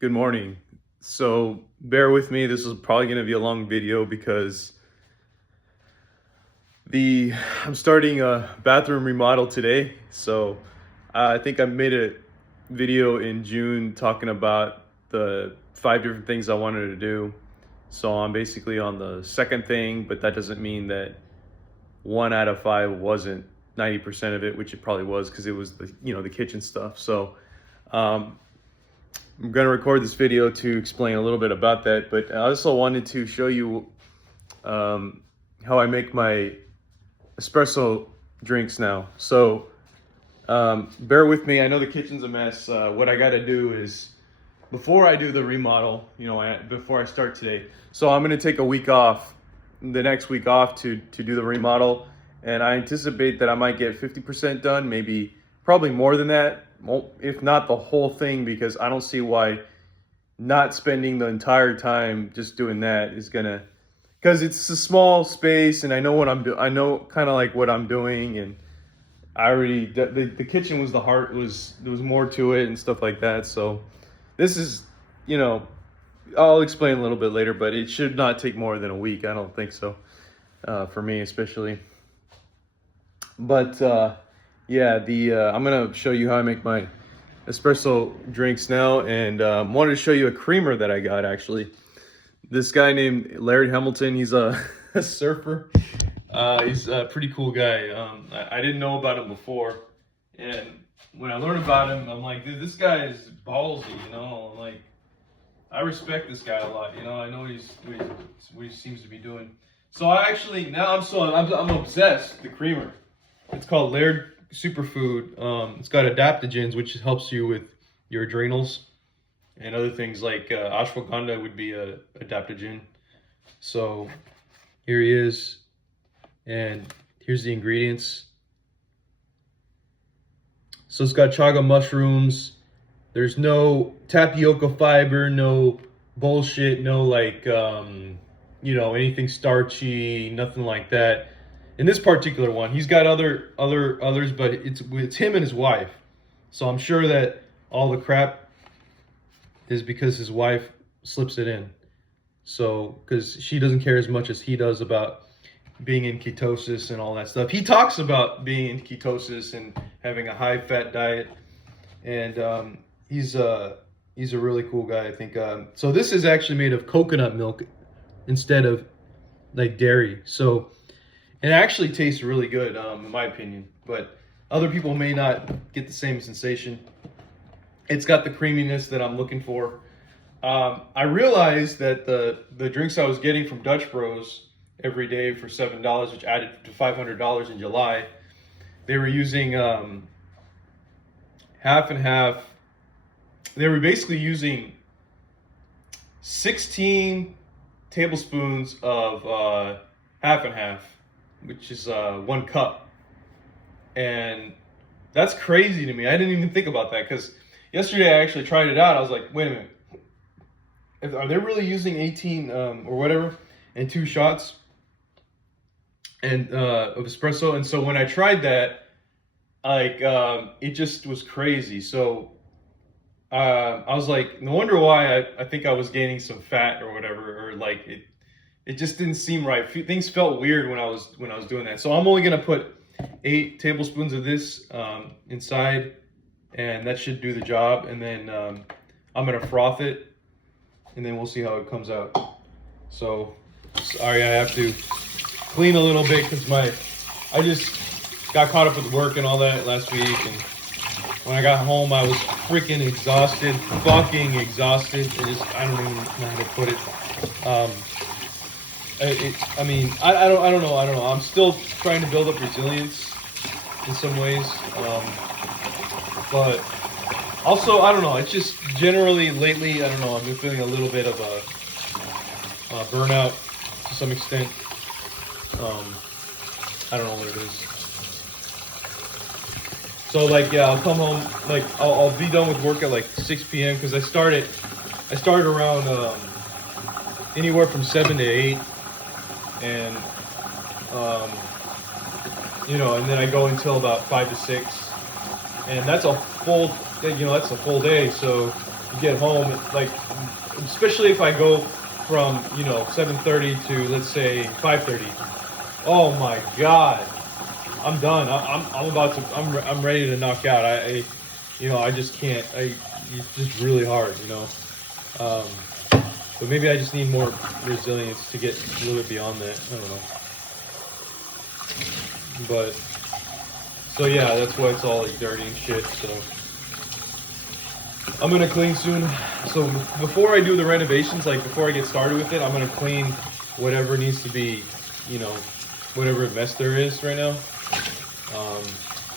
Good morning. So bear with me. This is probably going to be a long video because the I'm starting a bathroom remodel today. So I think I made a video in June talking about the 5 different things I wanted to do. So I'm basically on the second thing, but that doesn't mean that 1 out of 5 wasn't 90% of it, which it probably was because it was the kitchen stuff. So um, I'm going to record this video to explain a little bit about that, but I also wanted to show you how I make my espresso drinks now. So bear with me. I know the kitchen's a mess. What I got to do is, before I do the remodel, before I start today, so I'm going to take a week off, the next week off to do the remodel, and I anticipate that I might get 50% done, maybe probably more than that, if not the whole thing, because I don't see why not spending the entire time just doing that is gonna, because it's a small space and I know what I'm doing. I know kind of like what I'm doing, and I already the kitchen was the heart. There was more to it and stuff like that. So this is, you know, I'll explain a little bit later, but it should not take more than a week. I don't think so, for me especially. But yeah, I'm gonna show you how I make my espresso drinks now, and wanted to show you a creamer that I got actually. This guy named Larry Hamilton, he's a, a surfer. He's a pretty cool guy. I didn't know about him before, and when I learned about him, I'm like, dude, this guy is ballsy, you know. Like, I respect this guy a lot, you know. I know what he seems to be doing. So I actually now I'm obsessed with the creamer. It's called Laird Superfood. It's got adaptogens, which helps you with your adrenals and other things like ashwagandha would be a adaptogen. So here he is, and here's the ingredients. So it's got chaga mushrooms. There's no tapioca fiber, no bullshit, no like anything starchy, nothing like that. In this particular one, he's got others, but it's him and his wife. So I'm sure that all the crap is because his wife slips it in. So, because she doesn't care as much as he does about being in ketosis and all that stuff. He talks about being in ketosis and having a high fat diet, and he's a really cool guy, I think. So this is actually made of coconut milk instead of like dairy. So it actually tastes really good, in my opinion. But other people may not get the same sensation. It's got the creaminess that I'm looking for. I realized that the drinks I was getting from Dutch Bros every day for $7, which added to $500 in July, they were using half and half. They were basically using 16 tablespoons of half and half, which is 1 cup. And that's crazy to me. I didn't even think about that, because yesterday I actually tried it out. I was like, wait a minute. Are they really using 18 or whatever and 2 shots and of espresso? And so when I tried that, like it just was crazy. So I was like, no wonder why I think I was gaining some fat or whatever, or like it just didn't seem right. Things felt weird when I was doing that. So I'm only gonna put 8 tablespoons of this inside, and that should do the job. And then I'm gonna froth it, and then we'll see how it comes out. So sorry, I have to clean a little bit because I just got caught up with work and all that last week, and when I got home I was freaking exhausted, fucking exhausted. I don't even know how to put it. I don't know. I'm still trying to build up resilience in some ways, but also I don't know. It's just generally lately, I don't know. I've been feeling a little bit of a burnout to some extent. I don't know what it is. So like, yeah, I'll come home, like I'll be done with work at like 6 p.m. because I started around anywhere from 7 to 8, and and then I go until about 5 to 6, and that's a full day. So get home, like, especially if I go from, you know, 7:30 to, let's say, 5:30. Oh my God, I'm done. I'm about to, I'm ready to knock out. You know, I just can't, it's just really hard, you know. Um, but maybe I just need more resilience to get a little bit beyond that. I don't know. But, so yeah, that's why it's all like dirty and shit, so. I'm gonna clean soon. So before I do the renovations, like before I get started with it, I'm gonna clean whatever needs to be, you know, whatever mess there is right now.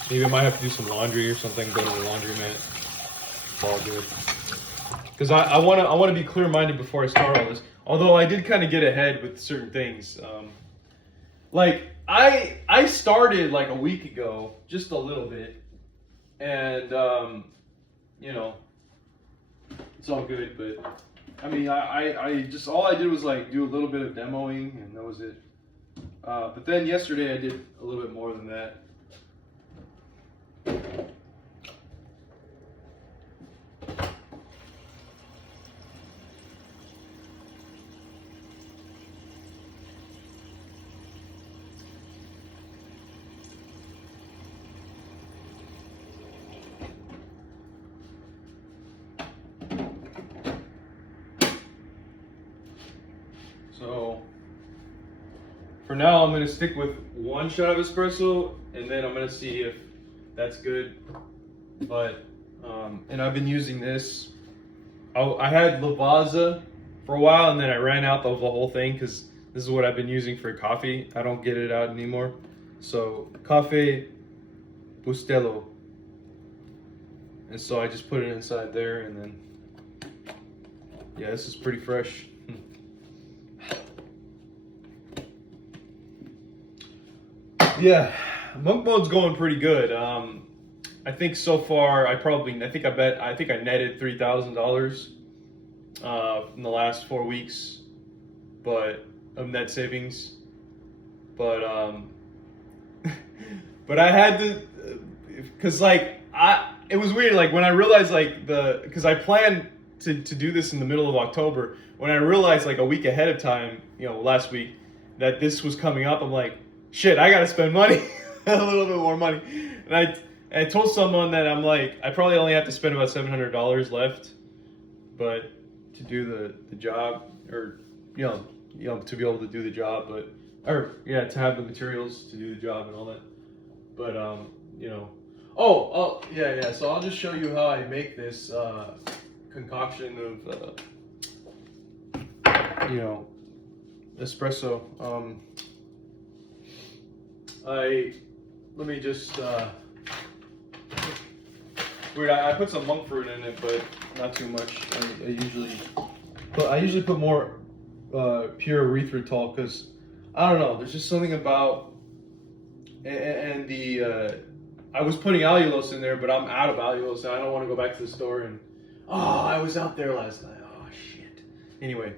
Maybe I might have to do some laundry or something, go to the laundromat. It's all good. Because I wanna be clear-minded before I start all this. Although I did kind of get ahead with certain things. Like I started like a week ago, just a little bit, and you know, it's all good. But I mean, I just, all I did was like do a little bit of demoing, and that was it. But then yesterday I did a little bit more than that. So for now, I'm gonna stick with one shot of espresso, and then I'm gonna see if that's good. But and I've been using this. I had Lavazza for a while, and then I ran out of the whole thing because this is what I've been using for coffee. I don't get it out anymore. So Cafe Bustelo, and so I just put it inside there, and then yeah, this is pretty fresh. Yeah, monk mode's going pretty good. I think so far I think I netted $3,000 in the last 4 weeks, but of net savings. But but I had to, because like it was weird. Like when I realized because I planned to do this in the middle of October. When I realized like a week ahead of time, you know, last week, that this was coming up, I'm like, shit, I gotta spend money, a little bit more money. And I told someone that I'm like, I probably only have to spend about $700 left, but to do the job, or you know, to be able to do the job, to have the materials to do the job and all that. But you know, yeah. So I'll just show you how I make this concoction of you know, espresso. Let me just weird. I put some monk fruit in it, but not too much. I usually put more pure erythritol, because I don't know. There's just something about, and the I was putting allulose in there, but I'm out of allulose, and I don't want to go back to the store and I was out there last night. Oh shit. Anyway,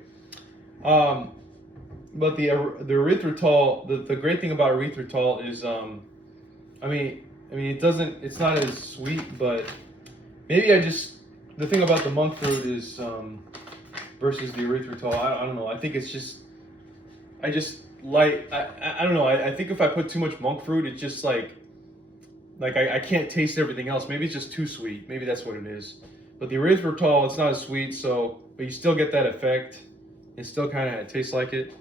but the erythritol, the great thing about erythritol is I mean it's not as sweet, but maybe the thing about the monk fruit is versus the erythritol, I don't know. I think it's just, I don't know. I think if I put too much monk fruit, it's just like I can't taste everything else. Maybe it's just too sweet. Maybe that's what it is. But the erythritol, it's not as sweet, but you still get that effect. It still kind of tastes like it.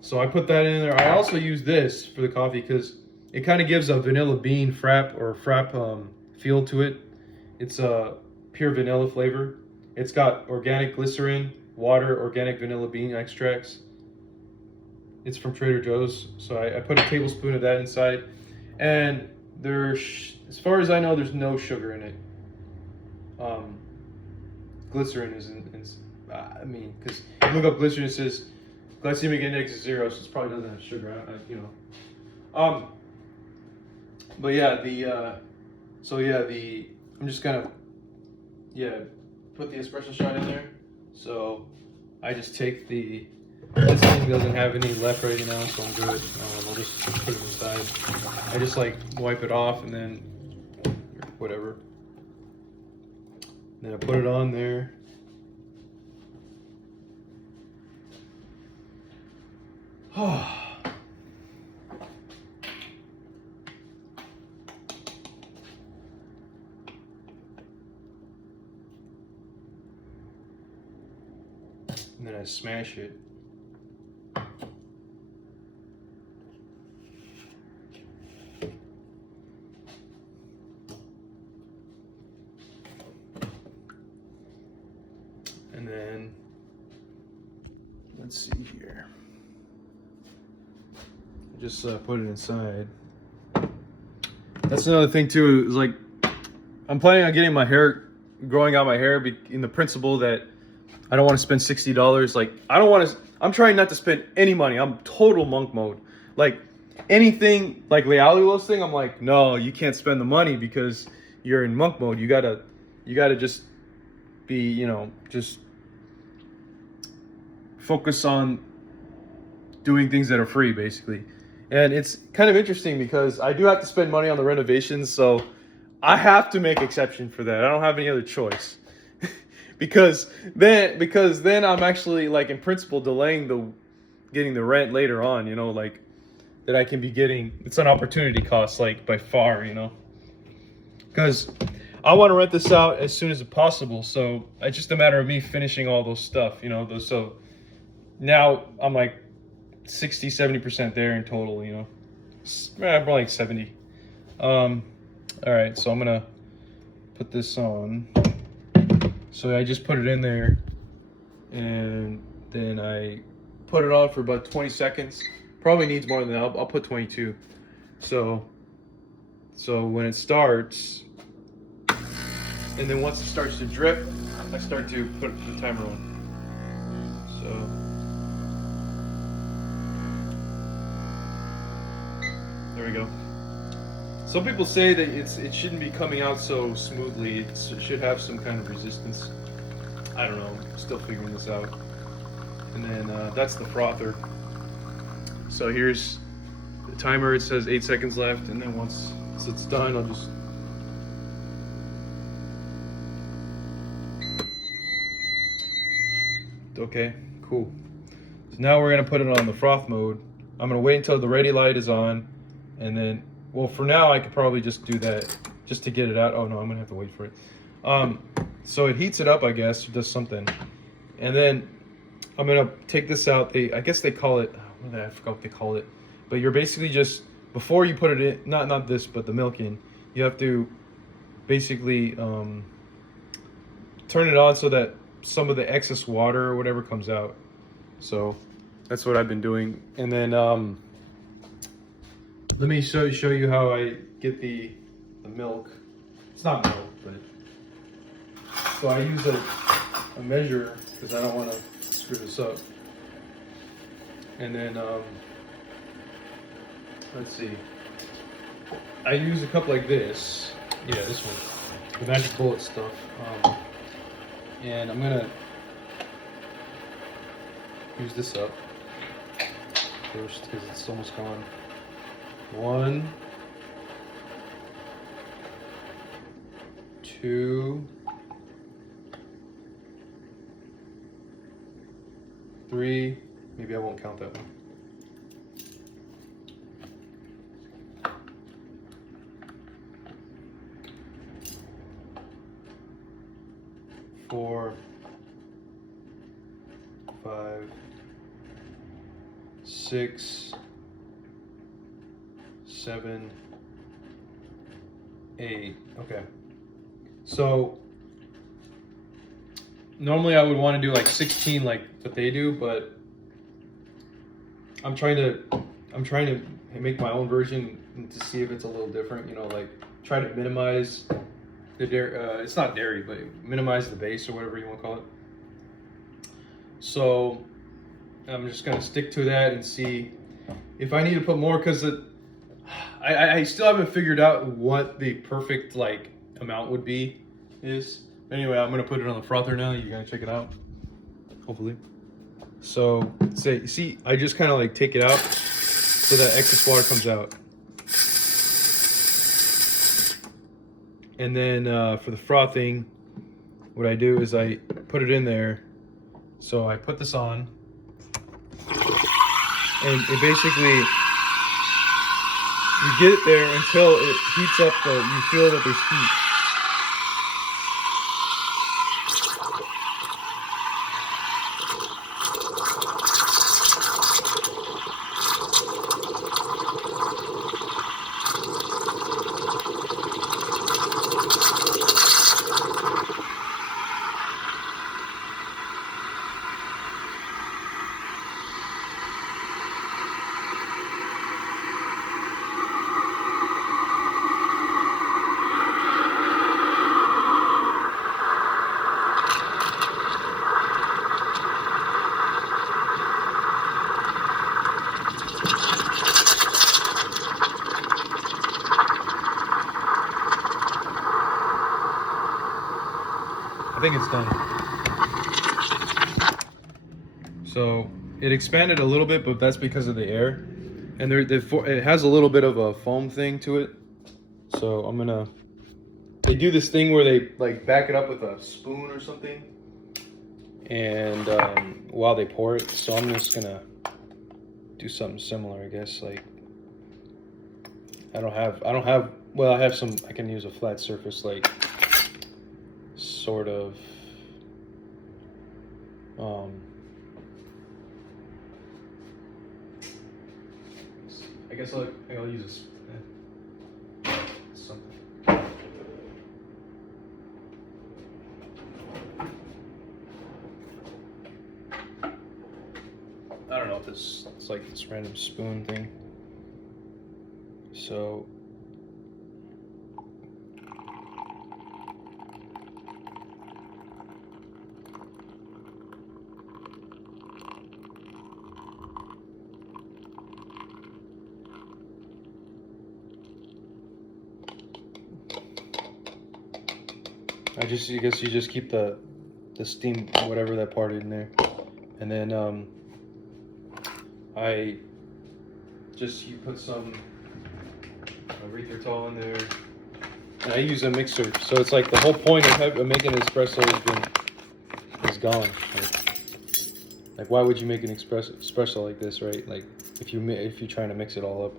So I put that in there. I also use this for the coffee because it kind of gives a vanilla bean frappe feel to it. It's a pure vanilla flavor. It's got organic glycerin, water, organic vanilla bean extracts. It's from Trader Joe's. So I put a tablespoon of that inside. And as far as I know, there's no sugar in it. Glycerin isn't. I mean, because you look up glycerin, it says glycemic index is 0, so it probably doesn't have sugar. You know. But yeah, I'm just gonna put the espresso shot in there. So I just take this thing doesn't have any left right now, so I'm good. I'll just put it inside. I just like wipe it off and then whatever. Then I put it on there. Oh. And then I smash it. And then, let's see here. I just put it inside. That's another thing too, is like, I'm planning on getting my hair, growing out my hair in the principle that I don't want to spend $60. Like, I don't want to, I'm trying not to spend any money. I'm total monk mode. Like, anything, like Lealulo's thing, I'm like, no, you can't spend the money because you're in monk mode. You gotta just be, you know, just focus on doing things that are free, basically. And it's kind of interesting because I do have to spend money on the renovations, so I have to make exception for that. I don't have any other choice. because then I'm actually, like, in principle delaying getting the rent later on, you know, like that I can be getting. It's an opportunity cost, like, by far, you know, because I want to rent this out as soon as possible. So it's just a matter of me finishing all those stuff, you know, so now I'm like 60-70% there in total, you know. More like 70. All right, so I'm gonna put this on. So I just put it in there, and then I put it on for about 20 seconds. Probably needs more than that. I'll put 22. So when it starts, and then once it starts to drip, I start to put the timer on. So there we go. Some people say that it shouldn't be coming out so smoothly. It should have some kind of resistance. I don't know. I'm still figuring this out. And then that's the frother. So here's the timer. It says 8 seconds left. And then once it's done, I'll just... Okay, cool. So now we're going to put it on the froth mode. I'm going to wait until the ready light is on. And then, well, for now, I could probably just do that just to get it out. Oh, no, I'm going to have to wait for it. So it heats it up, I guess, does something. And then I'm going to take this out. I guess they call it, I forgot what they call it. But you're basically just, before you put it in, not this, but the milk in, you have to basically turn it on so that some of the excess water or whatever comes out. So that's what I've been doing. And then let me show you how I get the milk. It's not milk, but so I use a measure because I don't want to screw this up. And then let's see. I use a cup like this. Yeah, this one, the magic bullet stuff. And I'm gonna use this up first because it's almost gone. 1, 2, 3. Maybe I won't count that one. 4, 5, 6, 7, 8. Okay. So normally I would want to do like 16 like what they do, but I'm trying to make my own version to see if it's a little different, you know, like try to minimize the dairy, it's not dairy, but minimize the base or whatever you want to call it. So I'm just going to stick to that and see if I need to put more, because I still haven't figured out what the perfect like amount would be is. Anyway, I'm going to put it on the frother now. You're going to check it out, hopefully. So see, I just kind of like take it out so that excess water comes out. And then for the frothing, what I do is I put it in there. So I put this on. and it basically, you get it there until it heats up, you feel that there's heat. I think it's done. So it expanded a little bit, but that's because of the air. And it has a little bit of a foam thing to it. So they do this thing where they like back it up with a spoon or something. And while they pour it, so I'm just gonna do something similar, I guess. Like I have some, I can use a flat surface, like sort of I guess I'll use something. I don't know if it's like this random spoon thing. So I guess you just keep the steam, whatever that part in there, and then you put some erythritol in there, and I use a mixer. So it's like the whole point of making an espresso is gone. Like why would you make an espresso like this, right? Like if you're trying to mix it all up.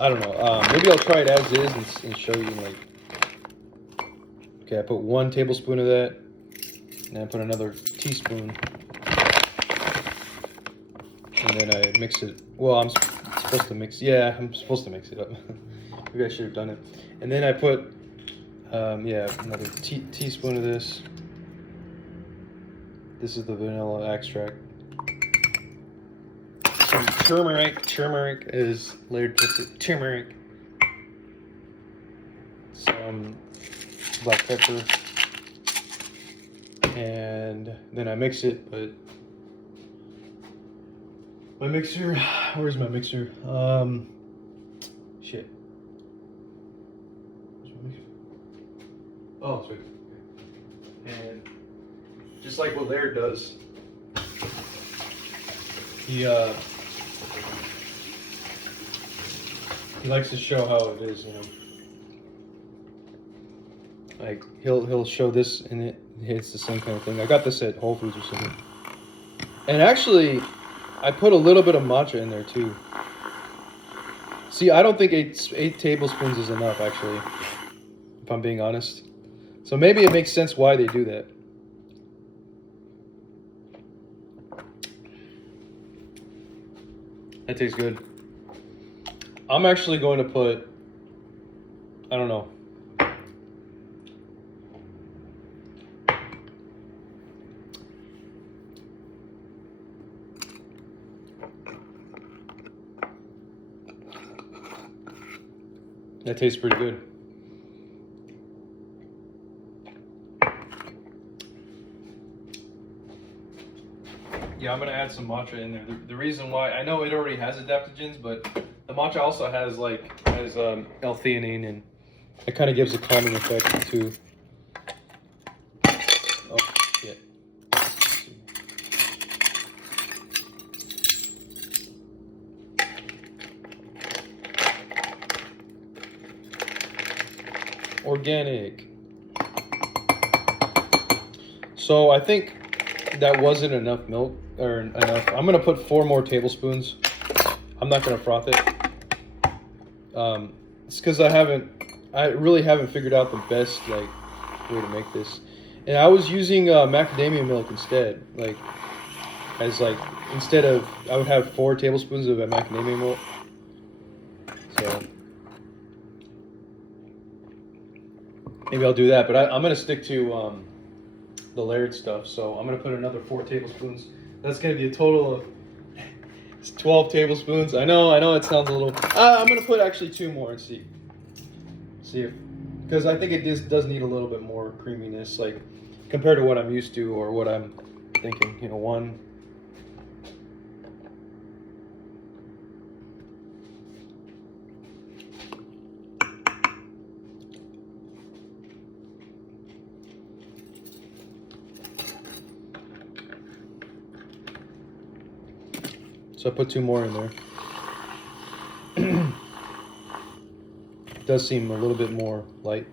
I don't know. Maybe I'll try it as is and show you like. Okay, I put 1 tablespoon of that, and then I put another teaspoon, and then I mix it. Well, I'm supposed to mix. Yeah, I'm supposed to mix it up. Maybe I should have done it. And then I put, another teaspoon of this. This is the vanilla extract. Some turmeric. Turmeric is Laird puts it. Turmeric. Some black pepper, and then I mix it. But my mixer, where's my mixer? Shit. Where's my mixer? Oh, sweet. And just like what Laird does, he likes to show how it is, you know. Like he'll show this, and it's the same kind of thing. I got this at Whole Foods or something. And actually, I put a little bit of matcha in there too. See, I don't think 8 tablespoons is enough, actually, if I'm being honest. So maybe it makes sense why they do that. That tastes good. I'm actually going to put, I don't know. That tastes pretty good. Yeah, I'm gonna add some matcha in there. The reason why, I know it already has adaptogens, but the matcha also has L-theanine, and it kind of gives a calming effect too. Oh shit. Organic. So I think that wasn't enough milk, or enough. I'm gonna put 4 more tablespoons. I'm not gonna froth it. It's because I really haven't figured out the best like way to make this. And I was using macadamia milk instead, like instead of, I would have 4 tablespoons of macadamia milk. So maybe I'll do that, but I'm gonna stick to the layered stuff. So I'm gonna put another 4 tablespoons. That's gonna be a total of 12 tablespoons. I know it sounds a little. I'm gonna put actually 2 more and see if, because I think it does need a little bit more creaminess, like compared to what I'm used to or what I'm thinking. You know, 1. So I put 2 more in there. It does seem a little bit more light.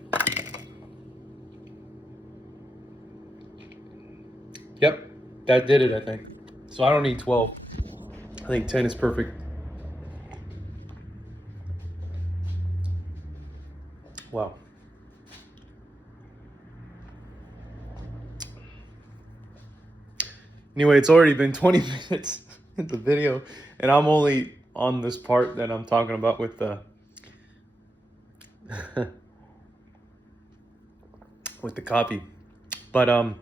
Yep, that did it, I think. So I don't need 12. I think 10 is perfect. Wow. Anyway, it's already been 20 minutes in the video, and I'm only on this part that I'm talking about with the with the copy. But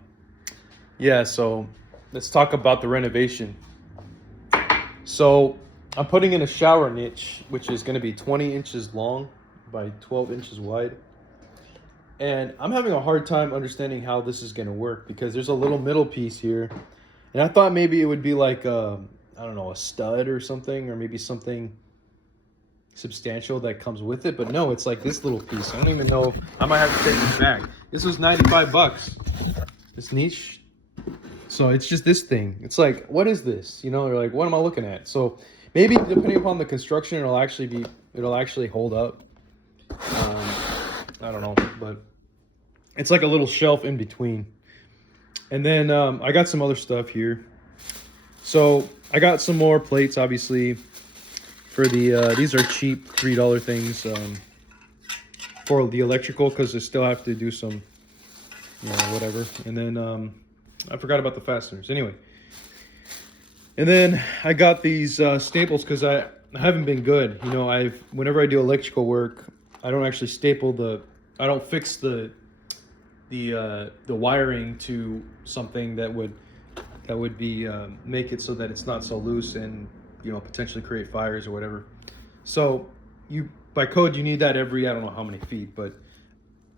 yeah, so let's talk about the renovation. So I'm putting in a shower niche, which is going to be 20 inches long by 12 inches wide. And I'm having a hard time understanding how this is going to work, because there's a little middle piece here. And I thought maybe it would be like, I don't know, a stud or something, or maybe something substantial that comes with it. But no, it's like this little piece. I don't even know if I might have to take this back. This was 95 bucks. This niche. So it's just this thing. It's like, what is this? You know, they're like, what am I looking at? So maybe depending upon the construction, it'll actually hold up. I don't know, but it's like a little shelf in between. And then I got some other stuff here. So I got some more plates, obviously, for the, these are cheap $3 things for the electrical, because I still have to do some, you know, whatever. And then I forgot about the fasteners. Anyway. And then I got these staples, because I haven't been good. You know, whenever I do electrical work, I don't actually staple I don't fix the wiring to something that would be make it so that it's not so loose and, you know, potentially create fires or whatever. So by code you need that every, I don't know how many feet, but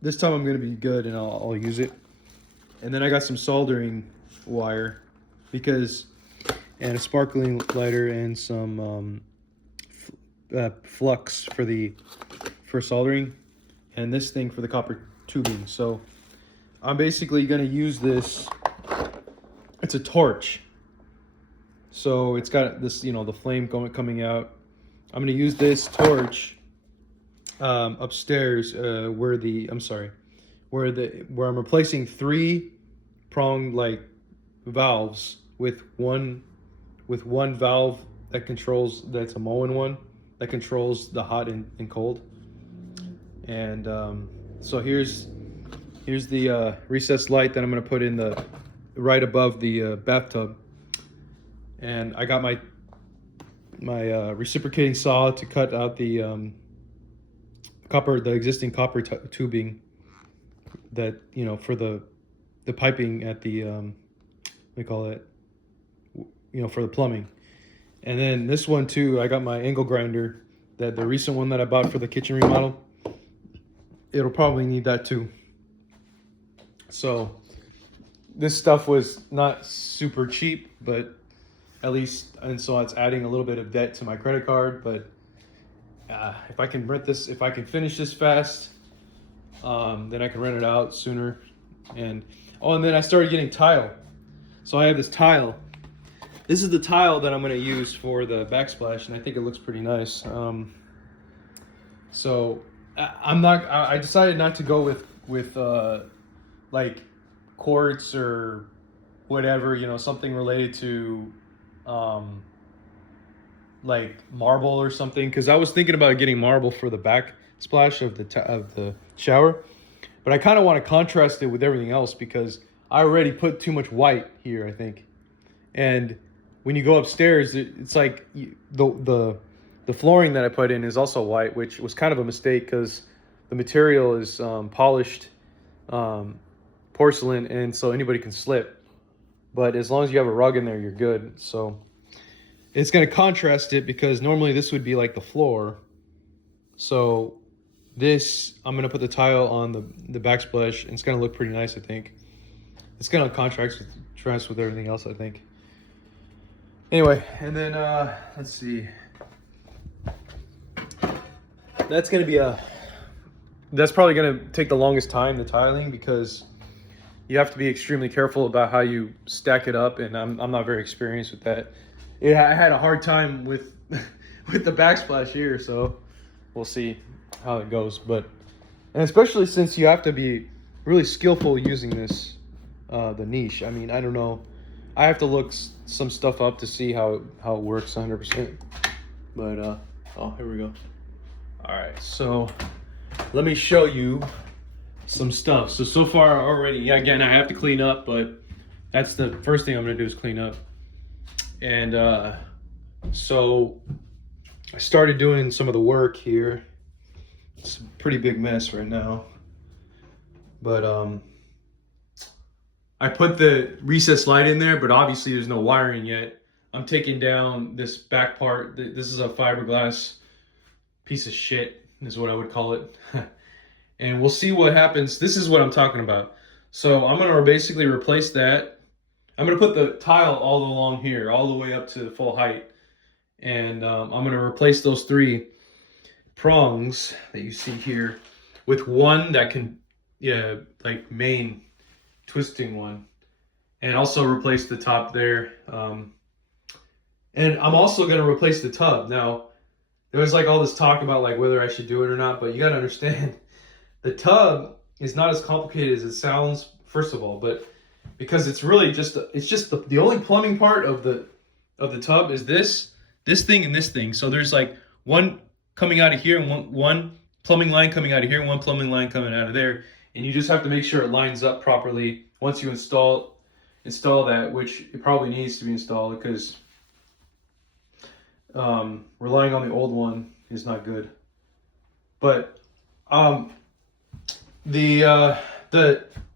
this time I'm going to be good and I'll use it. And then I got some soldering wire, and a sparkling lighter and some flux for soldering, and this thing for the copper tubing. So I'm basically going to use this. It's a torch, so it's got this, you know, the flame coming out. I'm going to use this torch upstairs where I'm replacing 3 prong like valves with one valve that's a Moen one that controls the hot and cold. And so here's the recessed light that I'm going to put in the right above the bathtub. And I got my reciprocating saw to cut out the existing copper tubing that, you know, for the piping at the we call it, you know, for the plumbing. And then this one too, I got my angle grinder, the recent one that I bought for the kitchen remodel. It'll probably need that too. So this stuff was not super cheap, but at least, and so it's adding a little bit of debt to my credit card. But if I can finish this fast, then I can rent it out sooner. And then I started getting tile. So I have this tile. This is the tile that I'm going to use for the backsplash, and I think it looks pretty nice. So I decided not to go with like quartz or whatever, you know, something related to like marble or something, because I was thinking about getting marble for the backsplash of the shower, but I kind of want to contrast it with everything else because I already put too much white here, I think. And when you go upstairs, it's like the flooring that I put in is also white, which was kind of a mistake because the material is polished porcelain, and so anybody can slip. But as long as you have a rug in there, you're good. So it's going to contrast it because normally this would be like the floor. So this, I'm going to put the tile on the backsplash, and it's going to look pretty nice, I think. It's going to contrast with everything else, I think. Anyway, and then let's see. That's probably going to take the longest time, the tiling, because you have to be extremely careful about how you stack it up, and I'm not very experienced with that. Yeah, I had a hard time with with the backsplash here, so we'll see how it goes. And especially since you have to be really skillful using this, the niche. I mean, I don't know. I have to look some stuff up to see how it works 100%. But oh, here we go. All right, so let me show you some stuff. So far already, yeah, again, I have to clean up, but that's the first thing I'm gonna do is clean up. And so I started doing some of the work here. It's a pretty big mess right now, but I put the recessed light in there, but obviously there's no wiring yet. I'm taking down this back part. This is a fiberglass piece of shit, is what I would call it. And we'll see what happens. This is what I'm talking about. So I'm gonna basically replace that. I'm gonna put the tile all along here, all the way up to the full height. And I'm gonna replace those 3 prongs that you see here with one that can, yeah, like main twisting one. And also replace the top there. And I'm also gonna replace the tub. Now, there was like all this talk about like whether I should do it or not, but you gotta understand, the tub is not as complicated as it sounds, first of all, but because it's really just the only plumbing part of the tub is this thing and this thing. So there's like one coming out of here and one plumbing line coming out of here and one plumbing line coming out of there, and you just have to make sure it lines up properly once you install that, which it probably needs to be installed because relying on the old one is not good. But the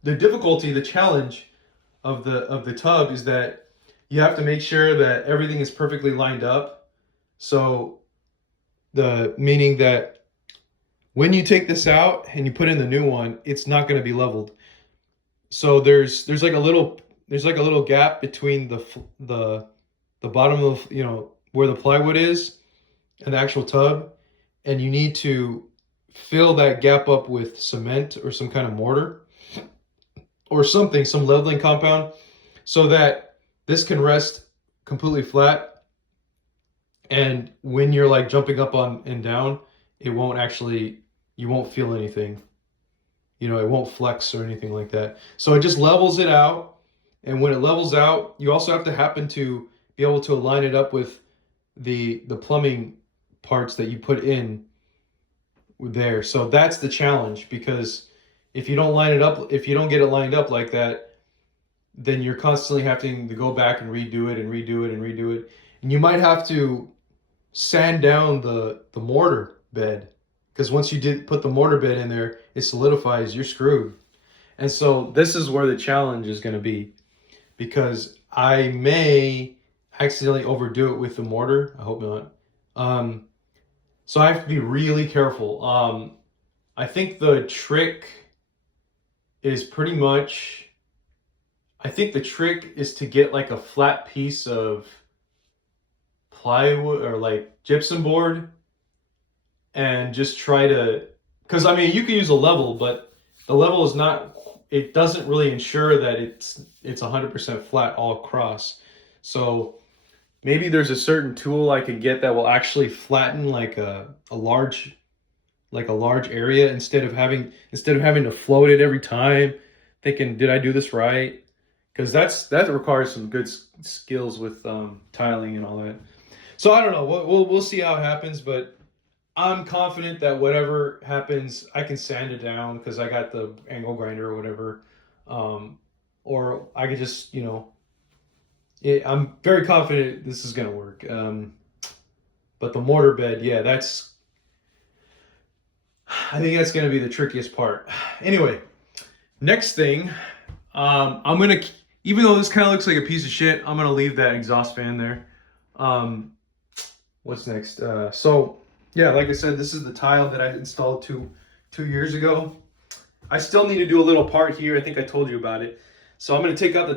difficulty, the challenge of the tub is that you have to make sure that everything is perfectly lined up. So meaning that when you take this out and you put in the new one, it's not going to be leveled. So there's like a little gap between the bottom of, you know, where the plywood is and the actual tub, and you need to fill that gap up with cement or some kind of mortar or something, some leveling compound, so that this can rest completely flat. And when you're like jumping up on and down, you won't feel anything. You know, it won't flex or anything like that. So it just levels it out. And when it levels out, you also have to happen to be able to align it up with the plumbing parts that you put in there. So that's the challenge, because if you don't get it lined up like that, then you're constantly having to go back and redo it and redo it and redo it. And you might have to sand down the mortar bed, because once you put the mortar bed in there, it solidifies, you're screwed. And so this is where the challenge is going to be, because I may accidentally overdo it with the mortar. I hope not. So I have to be really careful. I think the trick is to get like a flat piece of plywood or like gypsum board and just try to, because I mean, you can use a level, but the level is not, it doesn't really ensure that it's 100% flat all across. So maybe there's a certain tool I can get that will actually flatten like a large area instead of having to float it every time, thinking, did I do this right? Because that requires some good skills with tiling and all that. So I don't know. We'll see how it happens, but I'm confident that whatever happens, I can sand it down because I got the angle grinder or whatever. Um, or I could just, I'm very confident this is gonna work. But the mortar bed, yeah, I think that's gonna be the trickiest part. Anyway, next thing, I'm gonna, even though this kind of looks like a piece of shit, I'm gonna leave that exhaust fan there. Um, what's next? So yeah, like I said, this is the tile that I installed 2 years ago. I still need to do a little part here. I think I told you about it. So I'm gonna take out the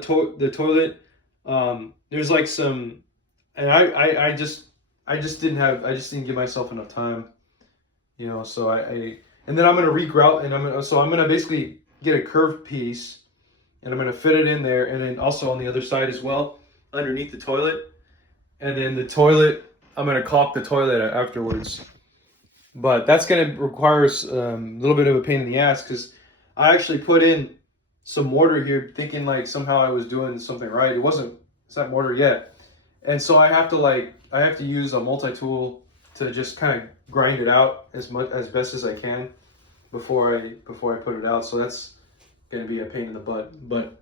toilet. There's like some, and I just didn't give myself enough time, So and then I'm gonna regrout, and I'm gonna basically get a curved piece, and I'm gonna fit it in there, and then also on the other side as well, underneath the toilet, and then the toilet, I'm gonna caulk the toilet afterwards. But that's gonna require a little bit of a pain in the ass because I actually put in some mortar here, thinking like somehow I was doing something right. It's not mortar yet, and so I have to use a multi-tool to just kind of grind it out as best as I can before I put it out. So that's gonna be a pain in the butt. But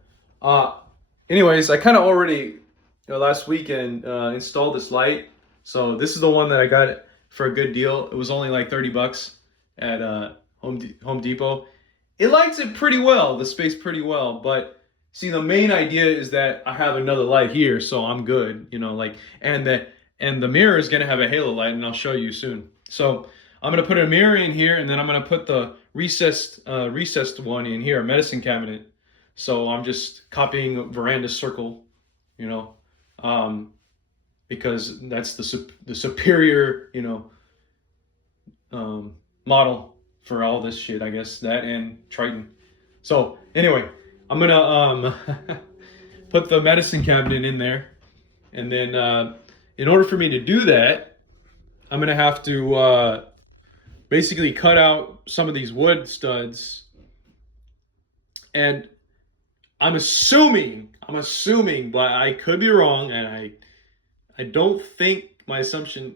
anyways, I kind of already last weekend installed this light. So this is the one that I got for a good deal. It was only like $30 at Home Depot. It lights it pretty well, the space pretty well, but see, the main idea is that I have another light here, so I'm good, and the mirror is gonna have a halo light, and I'll show you soon. So I'm gonna put a mirror in here, and then I'm gonna put the recessed one in here, a medicine cabinet. So I'm just copying a veranda circle, because that's the superior, model for all this shit, I guess. That and Triton. So anyway, I'm gonna put the medicine cabinet in there, and then in order for me to do that, I'm gonna have to basically cut out some of these wood studs, and I'm assuming, but I could be wrong, and I don't think my assumption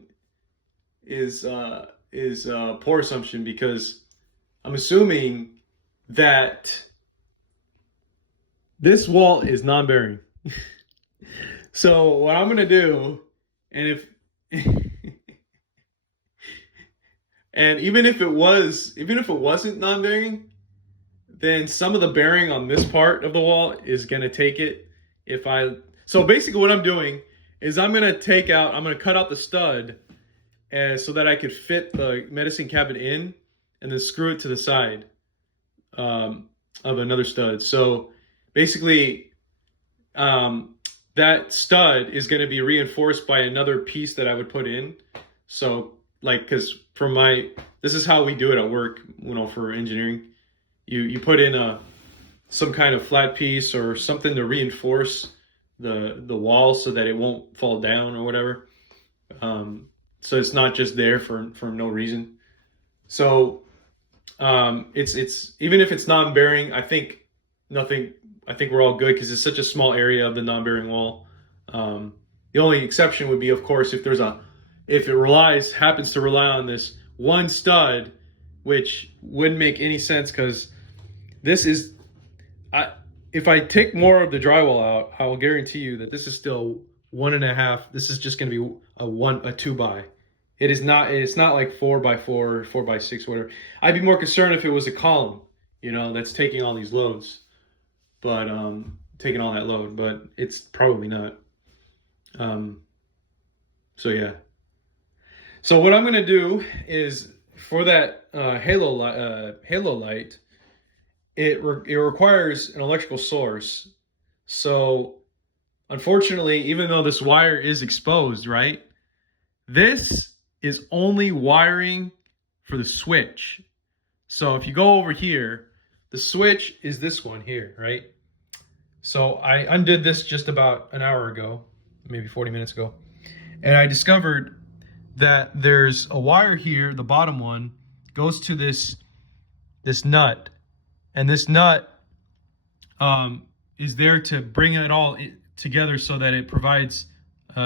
is a poor assumption, because I'm assuming that this wall is non-bearing. So what I'm gonna do, and and even if it wasn't non-bearing, then some of the bearing on this part of the wall is gonna take it. So basically what I'm doing is I'm gonna cut out the stud, so that I could fit the medicine cabinet in, and then screw it to the side of another stud. So basically, that stud is going to be reinforced by another piece that I would put in. So because this is how we do it at work, for engineering. You put in some kind of flat piece or something to reinforce the wall so that it won't fall down or whatever. So it's not just there for no reason. So it's even if it's non-bearing, I think we're all good because it's such a small area of the non-bearing wall. The only exception would be, of course, if it happens to rely on this one stud, which wouldn't make any sense because if I take more of the drywall out, I will guarantee you that this is still 1.5. This is just going to be a 2x. It's not like 4x4 or 4x6, whatever. I'd be more concerned if it was a column, that's taking all these loads, but taking all that load, but it's probably not. So yeah. So what I'm gonna do is, for that halo light, it requires an electrical source. So unfortunately, even though this wire is exposed, right, this is only wiring for the switch. So if you go over here, the switch is this one here, right? So I undid this just about an hour ago, maybe 40 minutes ago, and I discovered that there's a wire here, the bottom one goes to this nut, and this nut is there to bring it all together so that it provides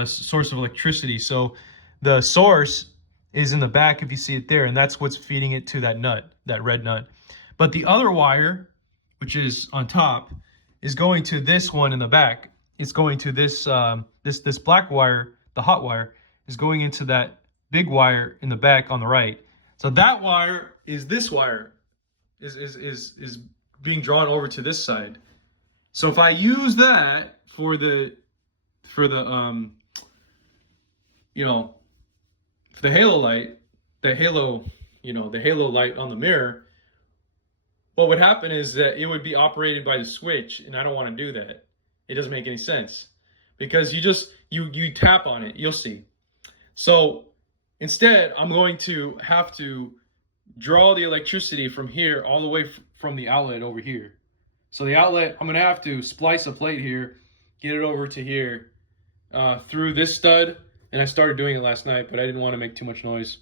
source of electricity. So the source is in the back, if you see it there, and that's what's feeding it to that nut, that red nut. But the other wire, which is on top, is going to this one in the back. It's going to this this black wire, the hot wire, is going into that big wire in the back on the right. So that wire is this wire, is being drawn over to this side. So if I use that for the you know, for the halo light, the halo, you know, the halo light on the mirror, what would happen is that it would be operated by the switch, and I don't want to do that. It doesn't make any sense because you just you tap on it, you'll see. So instead, I'm going to have to draw the electricity from here all the way from the outlet over here. So the outlet, I'm going to have to splice a plate here, get it over to here through this stud. And I started doing it last night, but I didn't want to make too much noise.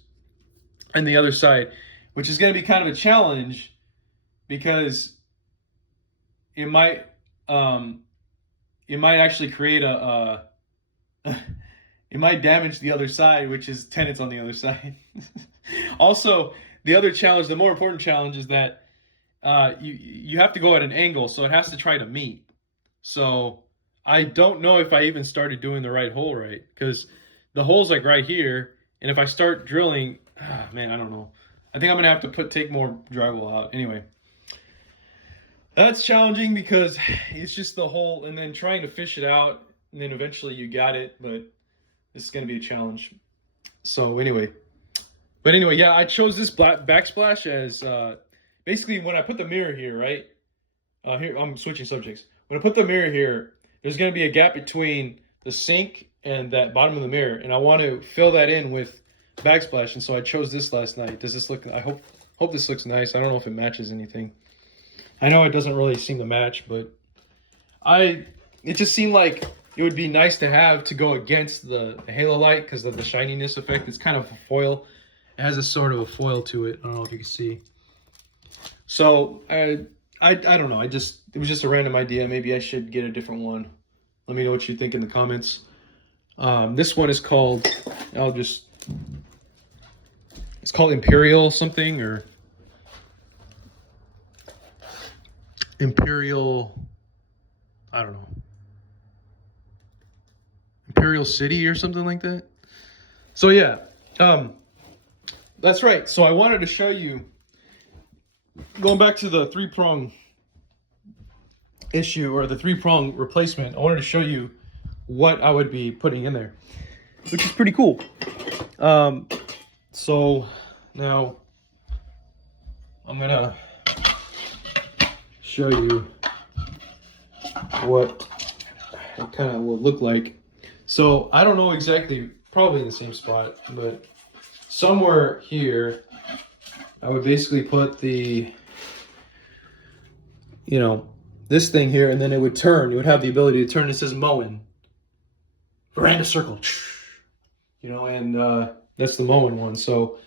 And the other side, which is going to be kind of a challenge because it might actually create it might damage the other side, which is tenants on the other side. Also, the other challenge, the more important challenge, is that you have to go at an angle, so it has to try to meet. So I don't know if I even started doing the right hole right, because the hole's like right here, and if I start drilling, man, I don't know. I think I'm gonna have to take more drywall out. Anyway, that's challenging because it's just the hole, and then trying to fish it out, and then eventually you got it, but this is gonna be a challenge. So anyway, yeah, I chose this backsplash as basically when I put the mirror here, right? Here, I'm switching subjects. When I put the mirror here, there's gonna be a gap between the sink and that bottom of the mirror, and I want to fill that in with backsplash, and so I chose this last night. Does this look, I hope this looks nice. I don't know if it matches anything. I know it doesn't really seem to match, but it just seemed like it would be nice to have to go against the halo light because of the shininess effect. It's kind of a foil. It has a sort of a foil to it. I don't know if you can see. So I don't know. It was just a random idea. Maybe I should get a different one. Let me know what you think in the comments. This one is called, it's called Imperial something, or Imperial, I don't know, Imperial City or something like that. So yeah, that's right. So I wanted to show you, going back to the three-prong issue, or the three-prong replacement, I wanted to show you what I would be putting in there, which is pretty cool. So now I'm gonna show you what it kind of will look like. So I don't know exactly, probably in the same spot, but somewhere here I would basically put the, you know, this thing here, and then it would turn. It would have the ability to turn. It says Moen. Veranda circle, you know, and that's the Moen one. So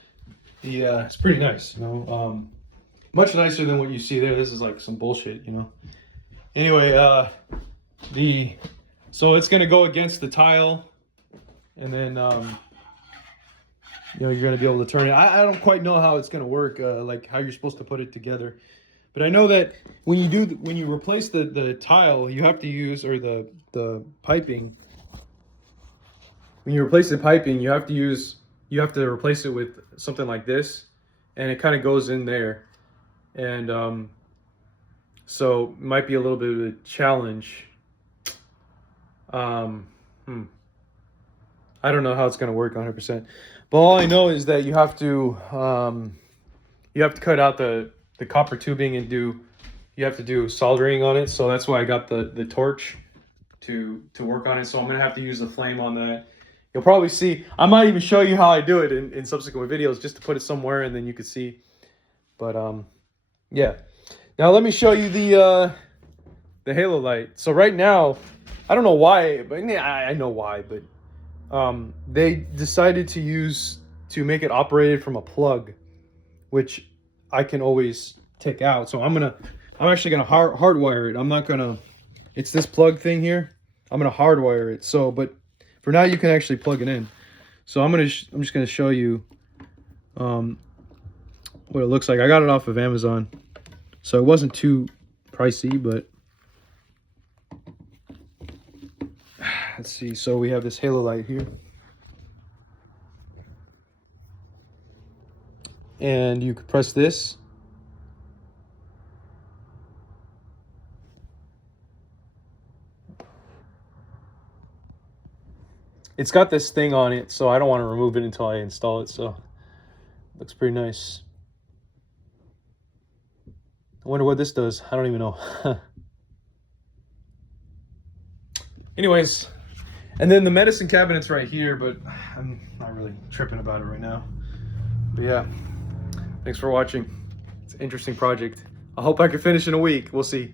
it's pretty nice, you know, much nicer than what you see there. This is like some bullshit, you know. Anyway, so it's gonna go against the tile, and then you know, you're gonna be able to turn it. I don't quite know how it's gonna work, like how you're supposed to put it together, but I know that when you replace the tile, you have to use, or the piping. When you replace the piping, you have to replace it with something like this, and it kind of goes in there, and so it might be a little bit of a challenge. I don't know how it's going to work 100%, but all I know is that you have to cut out the copper tubing and you have to do soldering on it. So that's why I got the torch to work on it. So I'm going to have to use the flame on that. You'll probably see, I might even show you how I do it in subsequent videos, just to put it somewhere and then you can see. But yeah. Now let me show you the halo light. So right now, I don't know why, but I know why, but they decided to make it operated from a plug, which I can always take out. So I'm actually gonna hardwire it. I'm not gonna, it's this plug thing here. I'm gonna hardwire it. So, but For now, you can actually plug it in. So I'm just gonna show you what it looks like. I got it off of Amazon, so it wasn't too pricey, but let's see. So we have this halo light here, and you could press this. It's got this thing on it, so I don't want to remove it until I install it. So it looks pretty nice. I wonder what this does. I don't even know. Anyways, and then the medicine cabinet's right here, but I'm not really tripping about it right now. But yeah, thanks for watching. It's an interesting project. I hope I can finish in a week. We'll see.